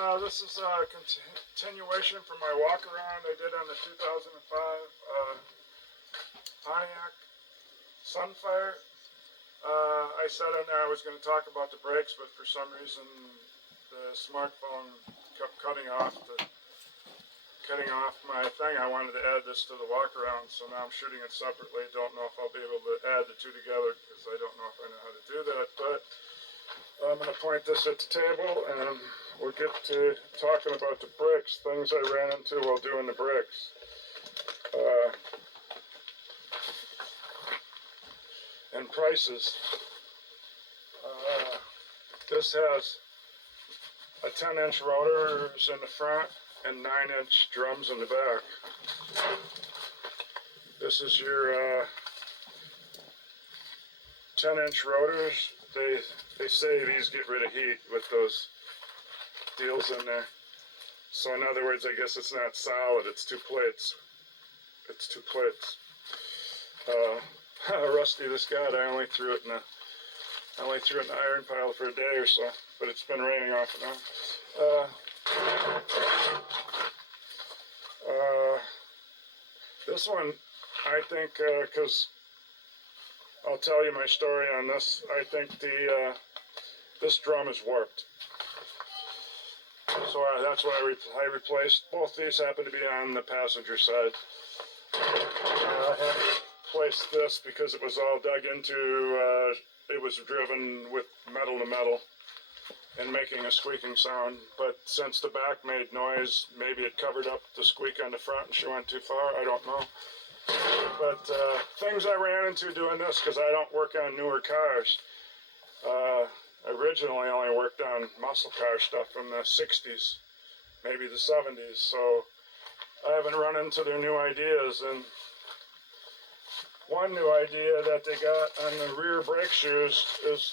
This is a continuation from my walk around I did on the 2005 Pontiac Sunfire. I said on there I was going to talk about the brakes, but for some reason the smartphone kept cutting off my thing. I wanted to add this to the walk around, so now I'm shooting it separately. Don't know if I'll be able to add the two together because I don't know if I know how to do that, but I'm going to point this at the table and we'll get to talking about the brakes, things I ran into while doing the brakes. And prices. This has a 10-inch rotors in the front and 9-inch drums in the back. This is your 10-inch rotors. They say these get rid of heat with those deals in there. So in other words, I guess it's not solid, it's two plates. It's two plates. How rusty this got. I only threw it in the iron pile for a day or so, but it's been raining off and on. This one, I think, because I'll tell you my story on this. I think this drum is warped. So that's why I replaced. Both these happen to be on the passenger side. I had to replace this because it was all dug into. It was driven with metal to metal and making a squeaking sound. But since the back made noise, maybe it covered up the squeak on the front and she went too far. I don't know. But things I ran into doing this, because I don't work on newer cars. Originally only worked on muscle car stuff from the 60s, maybe the 70s. So I haven't run into their new ideas. And one new idea that they got on the rear brake shoes is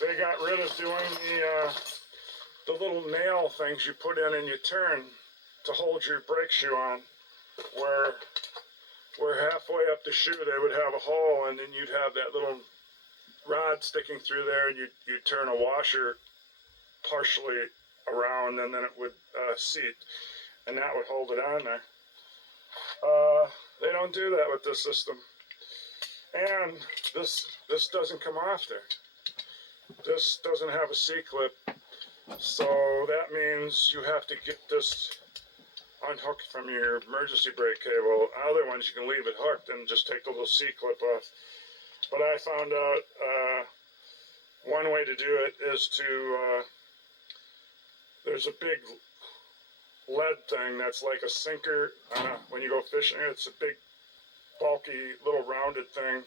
they got rid of doing the little nail things you put in and you turn to hold your brake shoe on, where halfway up the shoe they would have a hole and then you'd have that little rod sticking through there and you'd turn a washer partially around and then it would seat and that would hold it on there. They don't do that with this system. And this doesn't come off there. This doesn't have a C-clip, so that means you have to get this unhooked from your emergency brake cable. Other ones you can leave it hooked and just take the little C-clip off. But I found out one way to do it is to, there's a big lead thing that's like a sinker when you go fishing. It's a big bulky little rounded thing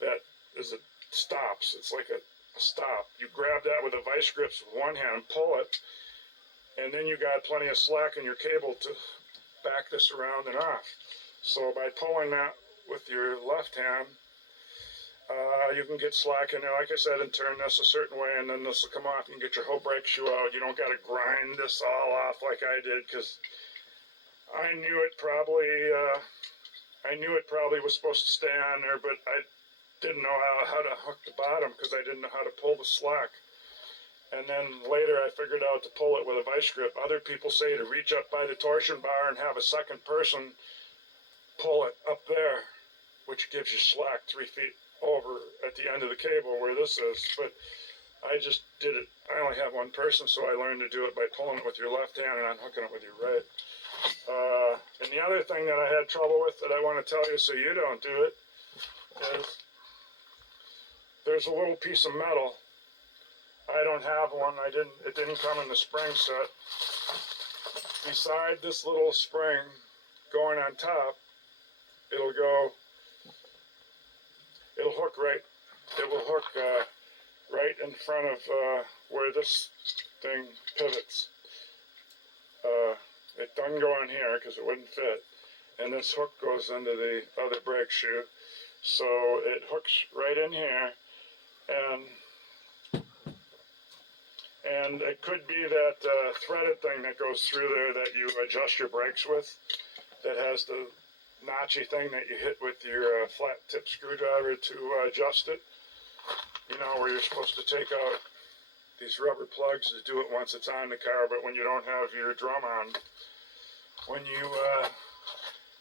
that stops. It's like a stop. You grab that with a vice grips with one hand and pull it, and then you got plenty of slack in your cable to back this around and off. So by pulling that with your left hand, you can get slack in there, like I said, and turn this a certain way, and then this will come off. You can get your whole brake shoe out. You don't got to grind this all off like I did, because I knew it probably was supposed to stay on there, but I didn't know how to hook the bottom because I didn't know how to pull the slack. And then later I figured out to pull it with a vice grip. Other people say to reach up by the torsion bar and have a second person pull it up there, which gives you slack 3 feet over at the end of the cable where this is. But I just did it. I only have one person, so I learned to do it by pulling it with your left hand and unhooking it with your right. And the other thing that I had trouble with that I want to tell you so you don't do it is there's a little piece of metal. I don't have one. It didn't come in the spring set. Beside this little spring going on top, it'll hook right. It will hook right in front of where this thing pivots. It doesn't go on here because it wouldn't fit. And this hook goes into the other brake shoe. So it hooks right in here. And it could be that threaded thing that goes through there that you adjust your brakes with, that has the notchy thing that you hit with your flat tip screwdriver to adjust it. You know, where you're supposed to take out these rubber plugs to do it once it's on the car, but when you don't have your drum on, when you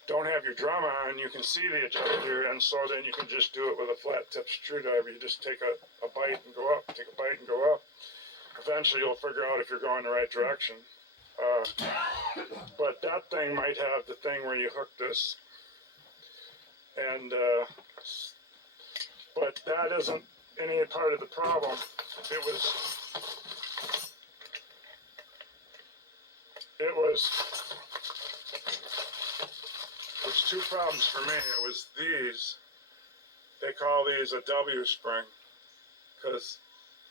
don't have your drum on, you can see the adjuster, and so then you can just do it with a flat tip screwdriver. You just take a bite and go up, take a bite and go up. Eventually you'll figure out if you're going the right direction. But that thing might have the thing where you hook this, and but that isn't any part of the problem. It was there's two problems for me. It was these. They call these a W spring because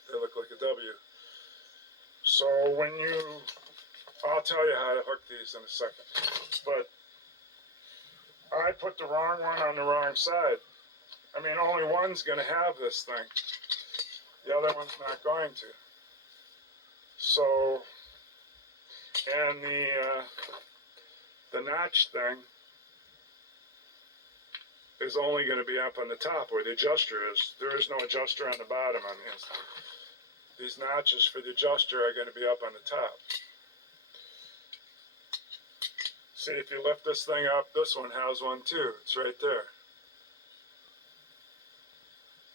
they look like a W. So when I'll tell you how to hook these in a second, but I put the wrong one on the wrong side. I mean, only one's going to have this thing. The other one's not going to. So, and the notch thing is only going to be up on the top where the adjuster is. There is no adjuster on the bottom on these. These notches for the adjuster are going to be up on the top. See, if you lift this thing up, this one has one too. It's right there.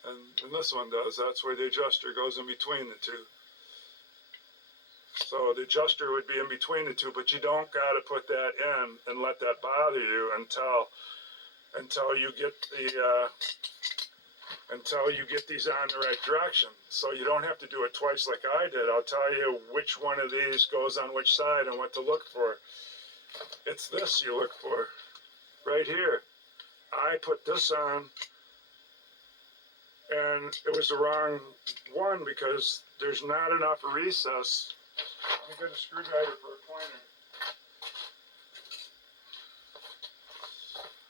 And this one does. That's where the adjuster goes in between the two. So the adjuster would be in between the two, but you don't got to put that in and let that bother you until you get these on the right direction. So you don't have to do it twice like I did. I'll tell you which one of these goes on which side and what to look for. It's this you look for, right here. I put this on, and it was the wrong one because there's not enough recess. Let me get a screwdriver for a pointer.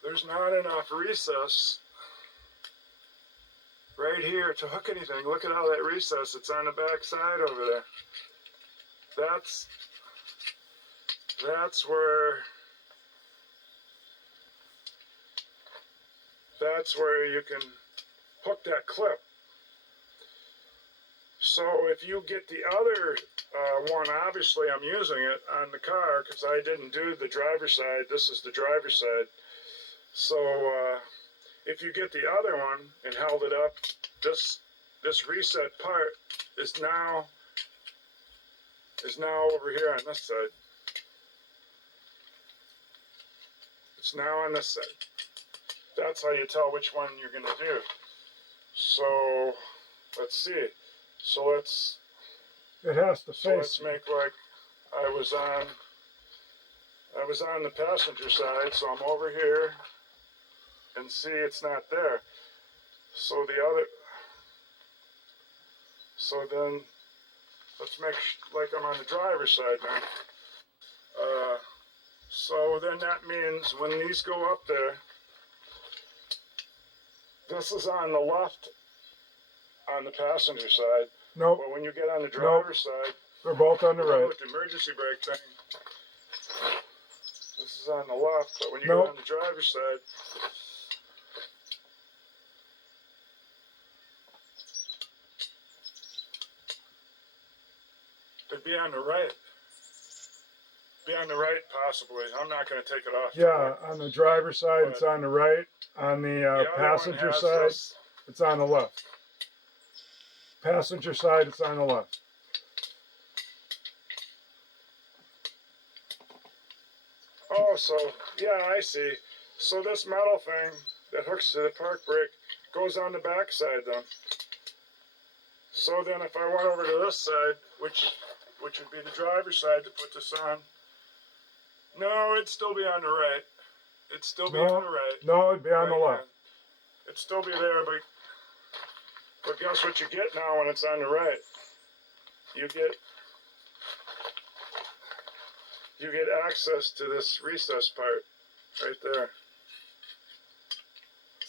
There's not enough recess right here to hook anything. Look at all that recess. It's on the back side over there. That's where you can hook that clip. So if you get the other one, obviously I'm using it on the car because I didn't do the driver's side. This is the driver's side. So if you get the other one and held it up, this reset part is now over here on this side. It's now on this side. That's how you tell which one you're going to do. So let's see. So it has to face. So let's make like I was on the passenger side, so I'm over here, and see it's not there. So then let's make like I'm on the driver's side now. So then that means when these go up there, this is on the left on the passenger side. Nope. But when you get on the driver's side, they're both on the right. With the emergency brake thing, this is on the left, but when you get on the driver's side, it'd be on the right. Be on the right, possibly. I'm not going to take it off. Yeah, on the driver's side, it's on the right. On the passenger side, it's on the left. Passenger side, it's on the left. Oh, so, yeah, I see. So this metal thing that hooks to the park brake goes on the back side then. So then if I went over to this side, which would be the driver's side to put this on, no, it'd still be on the right. It'd still be on the right. No, it'd be on the left. It'd still be there, but guess what you get now when it's on the right? You get access to this recess part right there.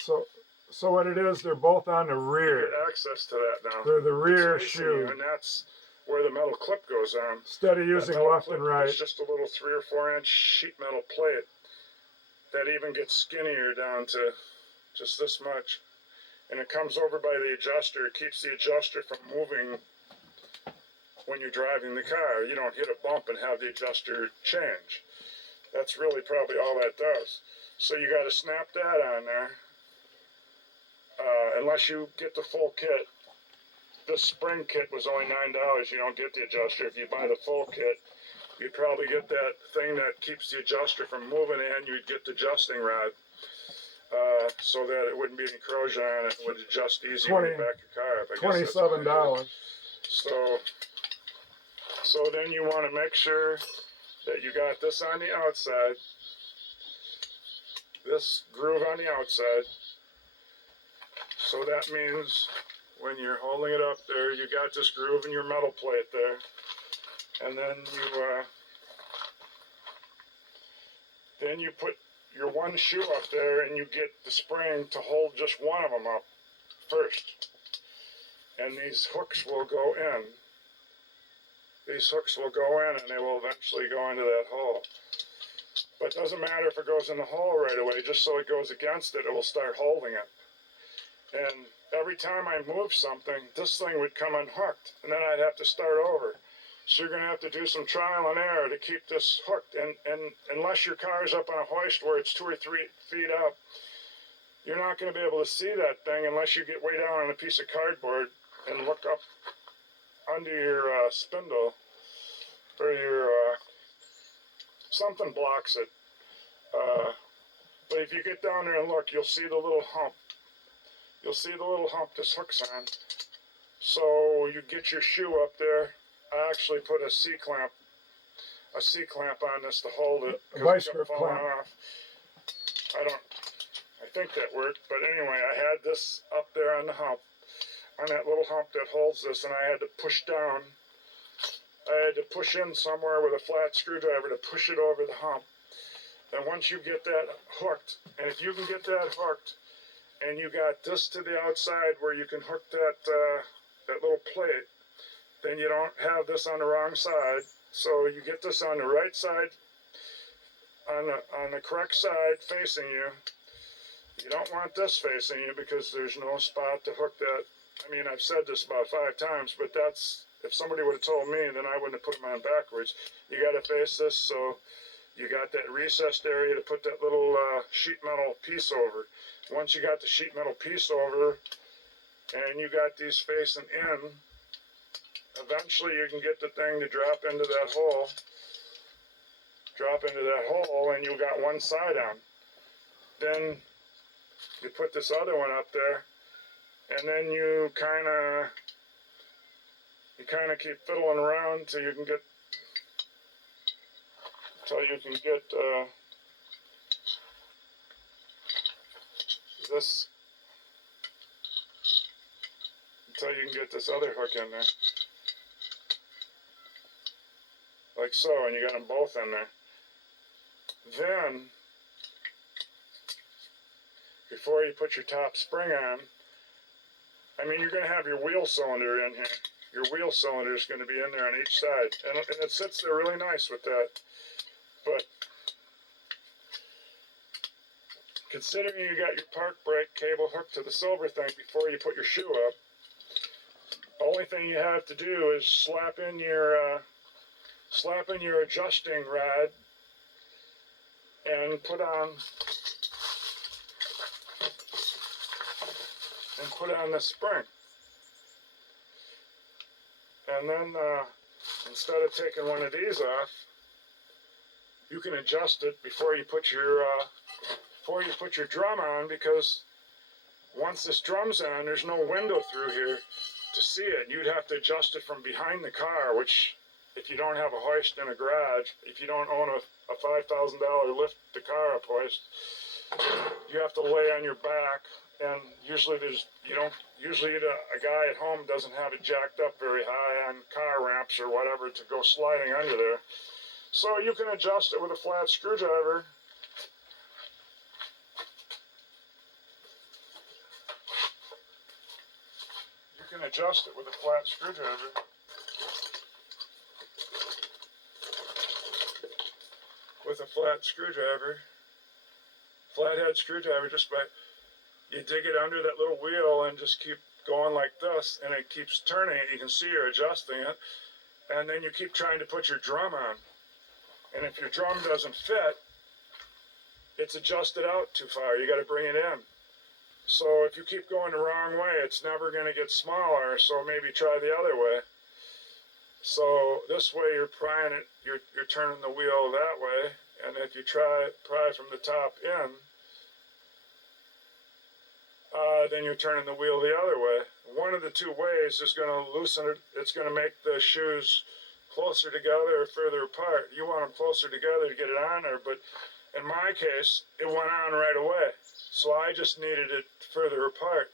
So what it is, they're both on the rear. You get access to that now. They're the rear shoe. And that's where the metal clip goes on. Instead of using left and right. It's just a little 3 or 4 inch sheet metal plate that even gets skinnier down to just this much. And it comes over by the adjuster. It keeps the adjuster from moving when you're driving the car. You don't hit a bump and have the adjuster change. That's really probably all that does. So you got to snap that on there. Unless you get the full kit. This spring kit was only $9. You don't get the adjuster. If you buy the full kit, you'd probably get that thing that keeps the adjuster from moving, and you'd get the adjusting rod. So that it wouldn't be any corrosion on it. It would adjust easy when you back your car up. $27. So then you want to make sure that you got this on the outside, this groove on the outside. So that means when you're holding it up there, you got this groove in your metal plate there, and then you put your one shoe up there, and you get the spring to hold just one of them up first, and these hooks will go in. These hooks will go in, and they will eventually go into that hole. But it doesn't matter if it goes in the hole right away. Just so it goes against it, it will start holding it. And every time I move something, this thing would come unhooked, and then I'd have to start over. So you're going to have to do some trial and error to keep this hooked. And unless your car's up on a hoist where it's 2 or 3 feet up, you're not going to be able to see that thing unless you get way down on a piece of cardboard and look up under your spindle, or your something blocks it. But if you get down there and look, you'll see the little hump. You'll see the little hump this hook's on. So you get your shoe up there. I actually put a C-clamp on this to hold it. A vice grip clamp. I think that worked, but anyway, I had this up there on the hump, on that little hump that holds this, and I had to push down. I had to push in somewhere with a flat screwdriver to push it over the hump. And once you get that hooked, and if you can get that hooked, and you got this to the outside where you can hook that little plate, then you don't have this on the wrong side. So you get this on the right side, on the correct side facing you. You don't want this facing you because there's no spot to hook that. I mean, I've said this about 5 times, but that's, if somebody would have told me, then I wouldn't have put them on backwards. You got to face this, so you got that recessed area to put that little sheet metal piece over. Once you got the sheet metal piece over, and you got these facing in, eventually you can get the thing to drop into that hole. Drop into that hole, and you got one side on. Then you put this other one up there, and then you kind of keep fiddling around till you can get this, until you can get this other hook in there, like so, and you got them both in there. Then, before you put your top spring on, I mean, you're going to have your wheel cylinder in here. Your wheel cylinder is going to be in there on each side, and it sits there really nice with that. But considering you got your park brake cable hooked to the silver thing before you put your shoe up, the only thing you have to do is slap in your adjusting rod and put on the spring. And then instead of taking one of these off, you can adjust it before you put your drum on, because once this drum's on, there's no window through here to see it. You'd have to adjust it from behind the car, which, if you don't have a hoist in a garage, if you don't own a $5,000 lift the car up hoist, you have to lay on your back. And usually a guy at home doesn't have it jacked up very high on car ramps or whatever to go sliding under there. So you can adjust it with a flat screwdriver. You can adjust it with a flat screwdriver. With a flat screwdriver. Flathead screwdriver, just by, you dig it under that little wheel and just keep going like this, and it keeps turning. You can see you're adjusting it, and then you keep trying to put your drum on. And if your drum doesn't fit, it's adjusted out too far. You got to bring it in. So if you keep going the wrong way, it's never going to get smaller. So maybe try the other way. So this way you're prying it, you're turning the wheel that way. And if you pry from the top in, then you're turning the wheel the other way. One of the two ways is going to loosen it. It's going to make the shoes closer together or further apart. You want them closer together to get it on there, but in my case, it went on right away. So I just needed it further apart.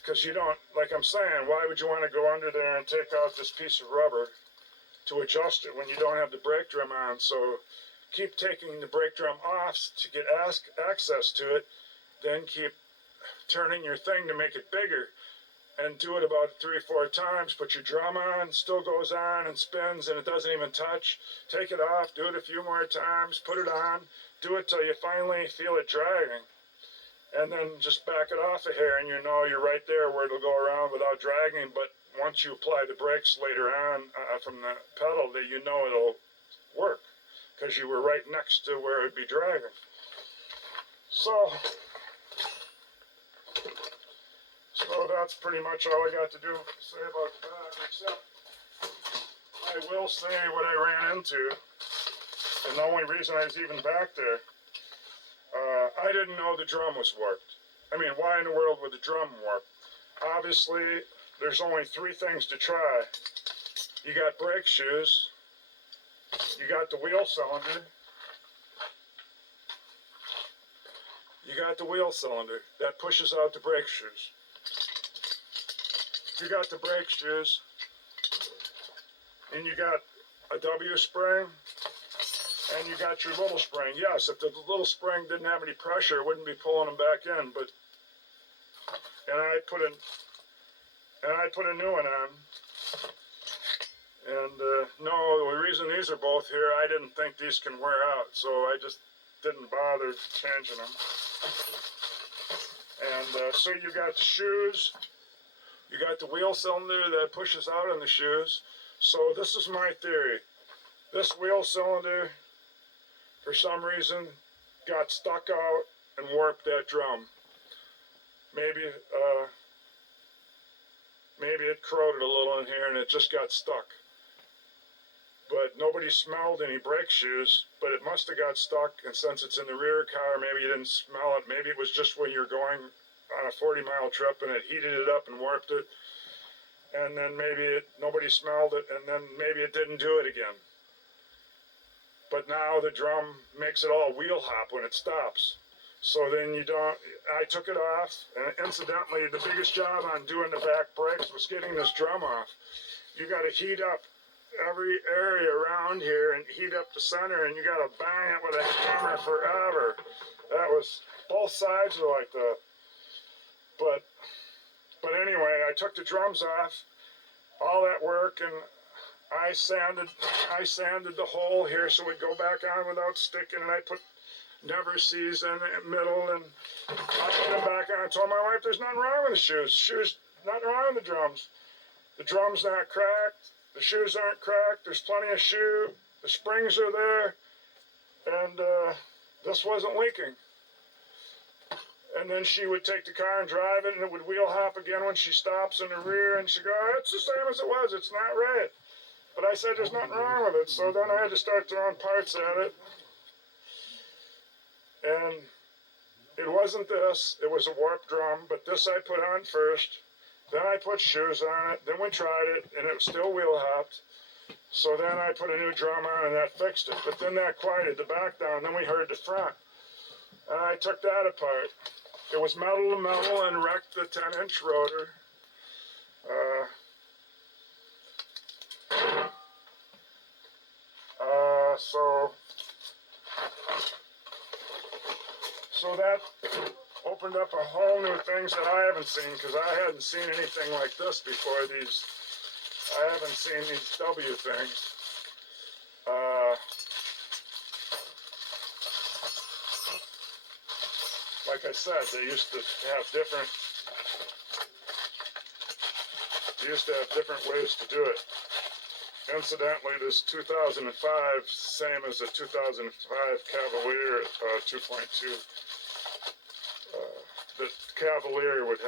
Because you don't, like I'm saying, why would you want to go under there and take out this piece of rubber to adjust it when you don't have the brake drum on? So keep taking the brake drum off to get access to it, then keep turning your thing to make it bigger, and do it about 3 or 4 times. Put your drum on, still goes on and spins, and it doesn't even touch. Take it off, do it a few more times, put it on, do it till you finally feel it dragging, and then just back it off a hair, and you know you're right there where it'll go around without dragging. But once you apply the brakes later on from the pedal, that you know it'll work, because you were right next to where it'd be dragging. So that's pretty much all I got to say about that, except I will say what I ran into, and the only reason I was even back there, I didn't know the drum was warped. I mean, why in the world would the drum warp? Obviously, there's only 3 things to try. You got brake shoes, you got the wheel cylinder, that pushes out the brake shoes. You got the brake shoes, and you got a W spring, and you got your little spring. Yes, if the little spring didn't have any pressure, it wouldn't be pulling them back in. But and I put a new one on. And no, the reason these are both here, I didn't think these can wear out, so I just didn't bother changing them. And so you got the shoes. You got the wheel cylinder that pushes out on the shoes. So this is my theory. This wheel cylinder, for some reason, got stuck out and warped that drum. Maybe it corroded a little in here and it just got stuck. But nobody smelled any brake shoes, but it must have got stuck, and since it's in the rear car, maybe you didn't smell it. Maybe it was just when you're going on a 40-mile trip and it heated it up and warped it, and then maybe nobody smelled it, and then maybe it didn't do it again. But now the drum makes it all wheel hop when it stops. So then I took it off, and incidentally, the biggest job on doing the back brakes was getting this drum off. You got to heat up every area around here and heat up the center, and you got to bang it with a hammer forever. That was, both sides are like that. But anyway, I took the drums off, all that work, and I sanded the hole here so it'd go back on without sticking, and I put never sees in the middle, and I put them back on. I told my wife, there's nothing wrong with the shoes, nothing wrong with the drums. The drum's not cracked, the shoes aren't cracked, there's plenty of shoe, the springs are there, and this wasn't leaking. And then she would take the car and drive it, and it would wheel hop again when she stops in the rear, and she'd go, it's the same as it was, it's not right. But I said, there's nothing wrong with it, so then I had to start throwing parts at it. And it wasn't this, it was a warped drum, but this I put on first, then I put shoes on it, then we tried it, and it was still wheel hopped. So then I put a new drum on, and that fixed it. But then that quieted the back down, then we heard the front. And I took that apart. It was metal to metal and wrecked the 10-inch rotor. So that opened up a whole new things that I haven't seen, because I hadn't seen anything like this before. I haven't seen these W things. Like I said, they used to have different ways to do it. Incidentally, this 2005, same as the 2005 Cavalier 2.2. The Cavalier would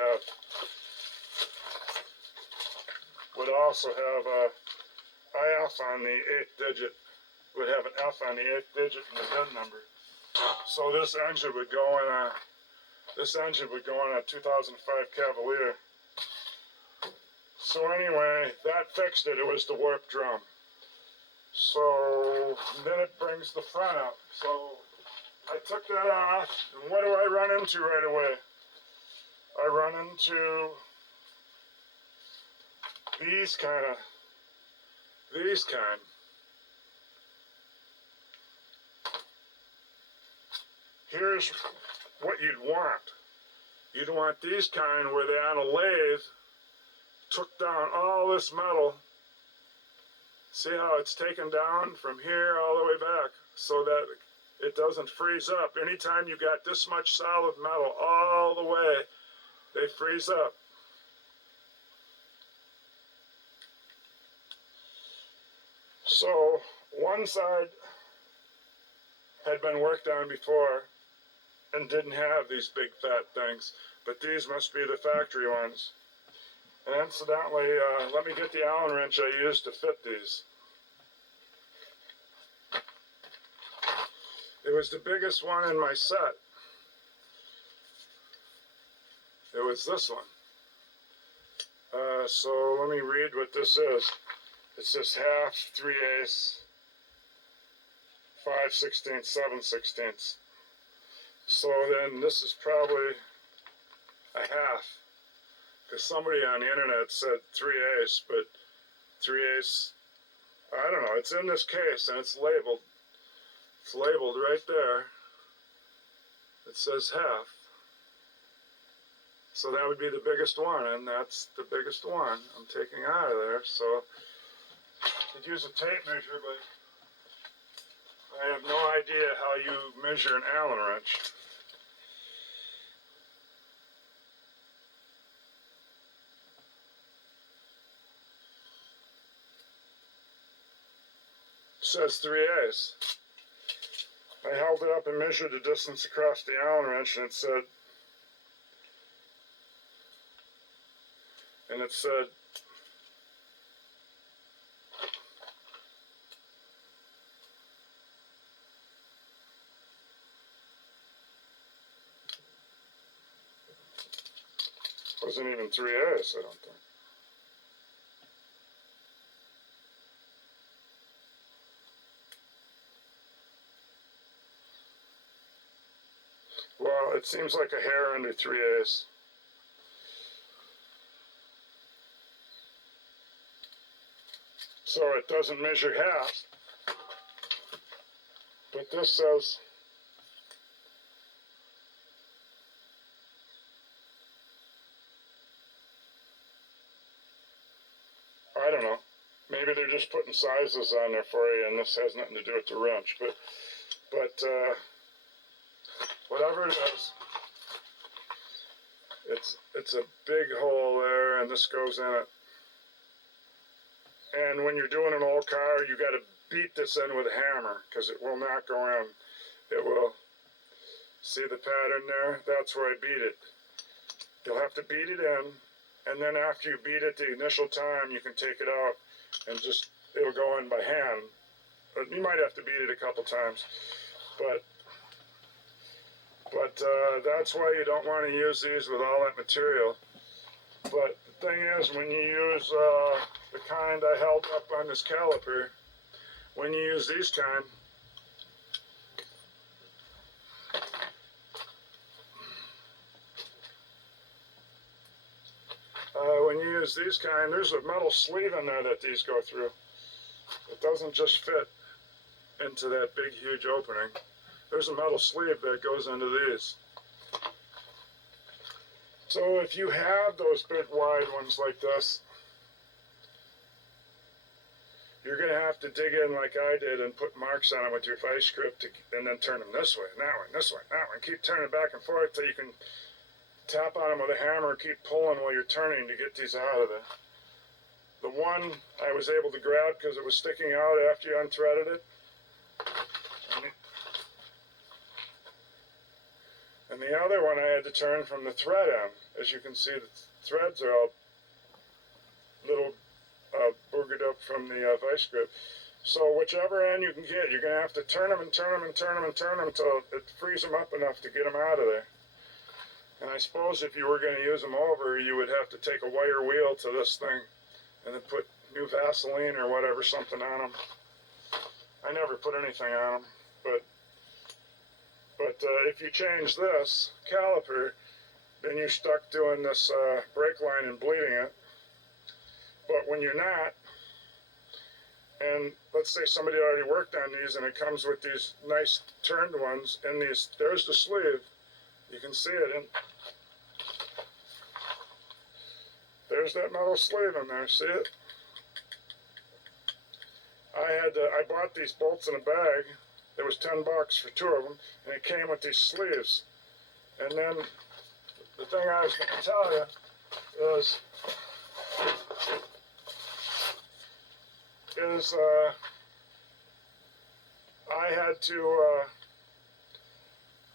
also have a IF on the 8th digit, would have an F on the 8th digit and the VIN number. So this engine would go in a 2005 Cavalier. So anyway, that fixed it. It was the warp drum. So then it brings the front up. So I took that off, and what do I run into right away? I run into these kind. Here's what you'd want. You'd want these kind where they on a lathe took down all this metal. See how it's taken down from here all the way back so that it doesn't freeze up. Anytime you got this much solid metal all the way, they freeze up. So one side had been worked on before and didn't have these big fat things, but these must be the factory ones. And incidentally, let me get the Allen wrench I used to fit these. It was the biggest one in my set. It was this one. So let me read what this is. It says 1/2, 3/8, 5/16, 7/16. So then this is probably a 1/2. Because somebody on the internet said 3/8, but 3/8, I don't know, it's in this case and it's labeled. It's labeled right there. It says 1/2. So that would be the biggest one, and that's the biggest one I'm taking out of there. So I could use a tape measure, but I have no idea how you measure an Allen wrench. It says 3/8. I held it up and measured the distance across the Allen wrench, and it said, wasn't even 3/8, I don't think. Well, it seems like a hair under 3/8. So it doesn't measure 1/2. But this says I don't know. Maybe they're just putting sizes on there for you, and this has nothing to do with the wrench. But whatever it is, it's a big hole there, and this goes in it. And when you're doing an old car, you got to beat this in with a hammer because it will not go in. It will. See the pattern there? That's where I beat it. You'll have to beat it in. And then after you beat it the initial time, you can take it out and just, it'll go in by hand. But you might have to beat it a couple times. But that's why you don't want to use these with all that material. But the thing is, when you use the kind I held up on this caliper, when you use these kind, there's a metal sleeve in there that these go through. It doesn't just fit into that big, huge opening. There's a metal sleeve that goes into these. So if you have those big, wide ones like this, you're going to have to dig in like I did and put marks on them with your vice grip and then turn them this way, and that way, and this way, and that way. Keep turning back and forth till you can tap on them with a hammer and keep pulling while you're turning to get these out of there. The one I was able to grab because it was sticking out after you unthreaded it. And the other one I had to turn from the thread end. As you can see, the threads are all little boogered up from the vice grip. So whichever end you can get, you're going to have to turn them and turn them and turn them and turn them until it frees them up enough to get them out of there. And I suppose if you were going to use them over, you would have to take a wire wheel to this thing and then put new Vaseline or whatever, something on them. I never put anything on them, but if you change this caliper, then you're stuck doing this brake line and bleeding it. But when you're not, and let's say somebody already worked on these and it comes with these nice turned ones, and there's the sleeve. You can see it, and there's that metal sleeve in there, see it? I bought these bolts in a bag. It was $10 for 2 of them, and it came with these sleeves. And then the thing I was going to tell you is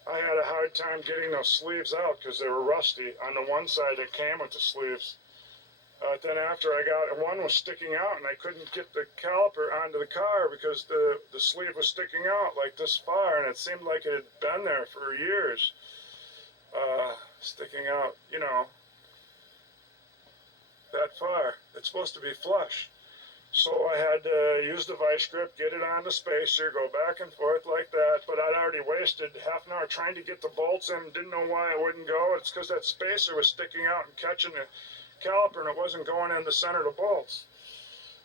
I had a hard time getting those sleeves out because they were rusty. On the one side it came with the sleeves. Then after I got one was sticking out, and I couldn't get the caliper onto the car because the sleeve was sticking out like this far, and it seemed like it had been there for years, sticking out, you know, that far. It's supposed to be flush. So I had to use the vice grip, get it on the spacer, go back and forth like that, but I'd already wasted half an hour trying to get the bolts in, didn't know why it wouldn't go. It's because that spacer was sticking out and catching the caliper, and it wasn't going in the center of the bolts.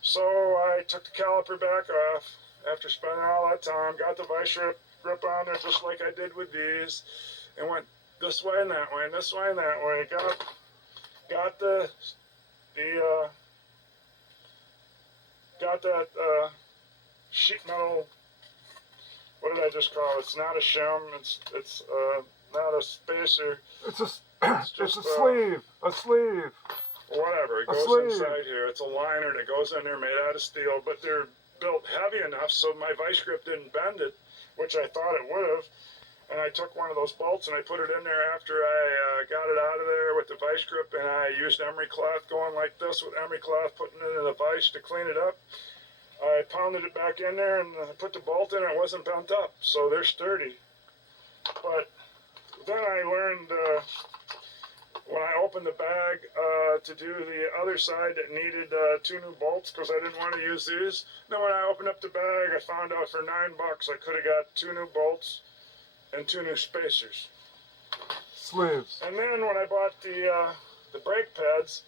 So I took the caliper back off after spending all that time, got the vice grip on there just like I did with these, and went this way and that way and this way and that way. Got that sheet metal. What did I just call it? It's not a shim. It's not a spacer. It's a sleeve. A sleeve. Whatever. It goes inside here. It's a liner that goes in there, made out of steel, but they're built heavy enough so my vice grip didn't bend it, which I thought it would have. And I took one of those bolts and I put it in there after I got it out of there with the vice grip, and I used emery cloth, going like this with emery cloth, putting it in the vice to clean it up. I pounded it back in there and I put the bolt in, and it wasn't bent up, so they're sturdy. But then I learned when I opened the bag to do the other side that needed 2 new bolts because I didn't want to use these. Then when I opened up the bag, I found out for $9 I could have got 2 new bolts and 2 new spacers. Sleeves. And then when I bought the brake pads,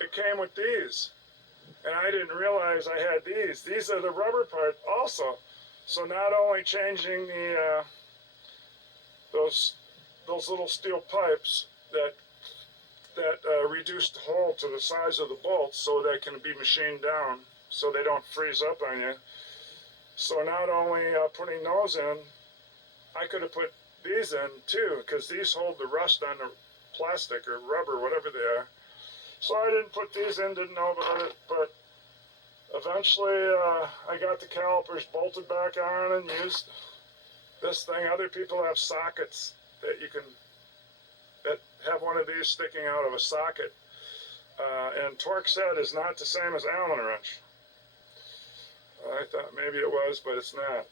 it came with these. And I didn't realize I had these. These are the rubber part also. So not only changing the those little steel pipes that reduce the hole to the size of the bolts so they can be machined down so they don't freeze up on you. So not only putting those in, I could have put these in too, because these hold the rust on the plastic or rubber, whatever they are. So I didn't put these in, didn't know about it, but eventually I got the calipers bolted back on and used this thing. Other people have sockets that have one of these sticking out of a socket. And torque set is not the same as Allen wrench. I thought maybe it was, but it's not.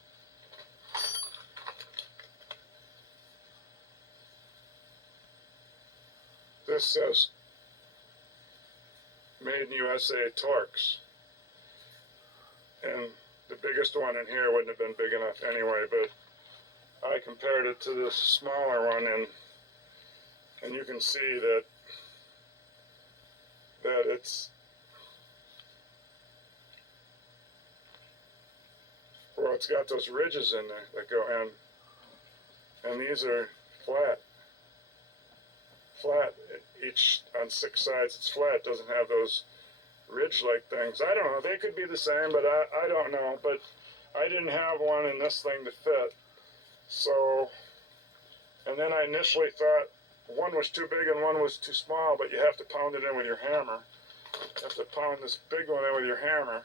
This says Made in USA Torx. And the biggest one in here wouldn't have been big enough anyway, but I compared it to this smaller one, and you can see that it's, well, it's got those ridges in there that go in, and these are flat. Each on 6 sides it's flat, doesn't have those ridge-like things. I don't know, they could be the same, but I don't know. But I didn't have one in this thing to fit. So, and then I initially thought one was too big and one was too small, but you have to pound it in with your hammer. You have to pound this big one in with your hammer.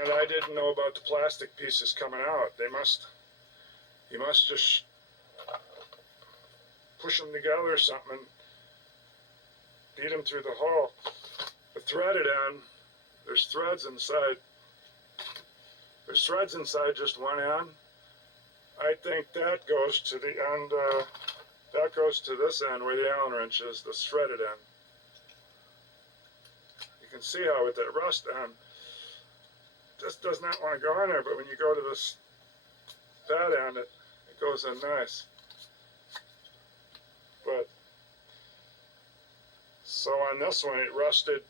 And I didn't know about the plastic pieces coming out. You must just push them together or something and beat them through the hole. The threaded end, there's threads inside. There's threads inside just one end. I think that goes to the end, that goes to this end where the Allen wrench is, the threaded end. You can see how with that rust end, this does not want to go in there, but when you go to this, that end, it goes in nice. But, so on this one, it rusted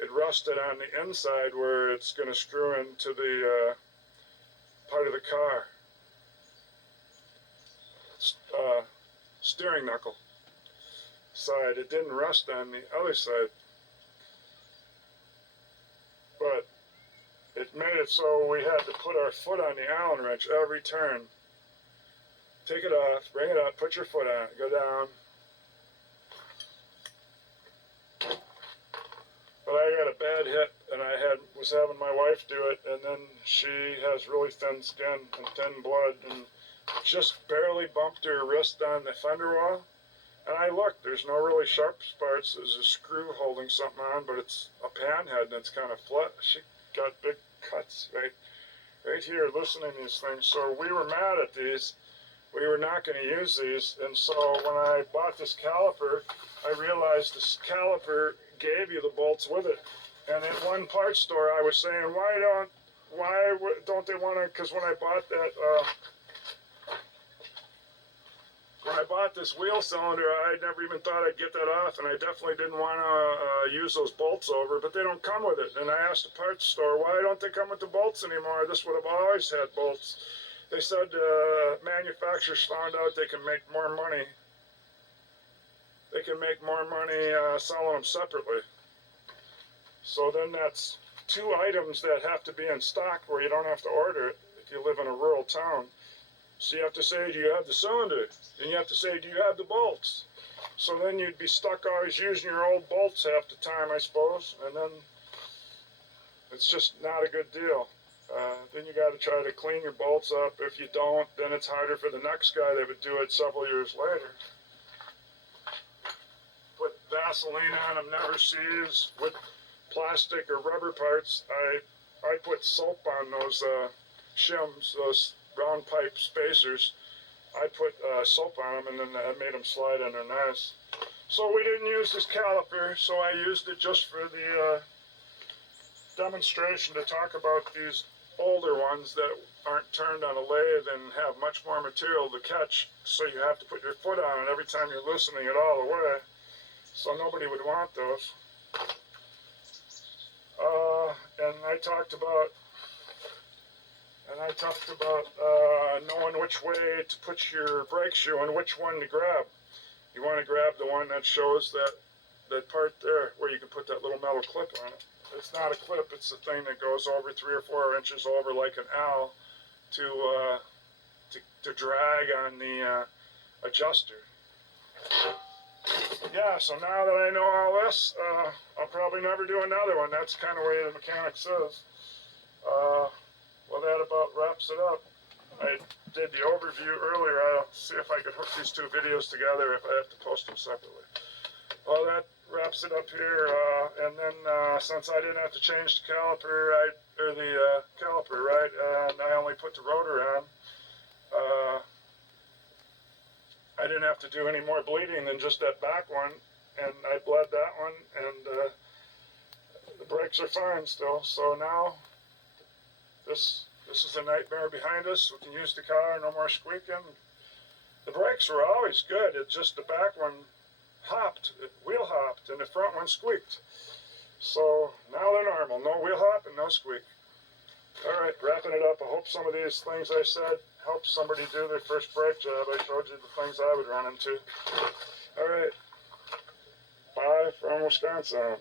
on the inside where it's going to screw into the part of the car. Steering knuckle side. It didn't rust on the other side. But it made it so we had to put our foot on the Allen wrench every turn. Take it off, bring it up, put your foot on it, go down. But I got a bad hit, and I was having my wife do it, and then she has really thin skin and thin blood, and just barely bumped her wrist on the fender wall. And I looked, there's no really sharp parts. There's a screw holding something on, but it's a pan head, and it's kind of flat. She got big cuts right here, loosening these things. So we were mad at these. We were not going to use these, and so when I bought this caliper, I realized this caliper gave you the bolts with it. And in one parts store, I was saying, why don't they want to? Because when I bought that, when I bought this wheel cylinder, I never even thought I'd get that off, and I definitely didn't want to use those bolts over. But they don't come with it. And I asked the parts store, why don't they come with the bolts anymore? This would have always had bolts. They said manufacturers found out they can make more money. They can make more money selling them separately. So then that's two items that have to be in stock where you don't have to order it if you live in a rural town. So you have to say, do you have the cylinder? And you have to say, do you have the bolts? So then you'd be stuck always using your old bolts half the time, I suppose. And then it's just not a good deal. Then you got to try to clean your bolts up. If you don't, then it's harder for the next guy that would do it several years later. Put Vaseline on them, never seized. With plastic or rubber parts, I put soap on those shims, those round pipe spacers. I put soap on them, and then I made them slide in there nice. So we didn't use this caliper, so I used it just for the demonstration to talk about these older ones that aren't turned on a lathe and have much more material to catch, so you have to put your foot on it every time you're loosening it all the way. So nobody would want those. And I talked about knowing which way to put your brake shoe and which one to grab. You want to grab the one that shows that part there where you can put that little metal clip on it. It's not a clip, it's a thing that goes over 3 or 4 inches over like an L to drag on the adjuster. Yeah, so now that I know all this, I'll probably never do another one. That's kind of the way the mechanic says. Well, that about wraps it up. I did the overview earlier. I'll see if I could hook these two videos together if I have to post them separately. Well, that wraps it up here. And then since I didn't have to change the caliper, right, and I only put the rotor on, I didn't have to do any more bleeding than just that back one, and I bled that one, and the brakes are fine still. So now this is a nightmare behind us. We can use the car, no more squeaking. The brakes were always good. It's just the back one hopped, wheel hopped, and the front one squeaked. So now they're normal. No wheel hop and no squeak. All right, wrapping it up. I hope some of these things I said help somebody do their first brake job. I showed you the things I would run into. All right, bye from Wisconsin.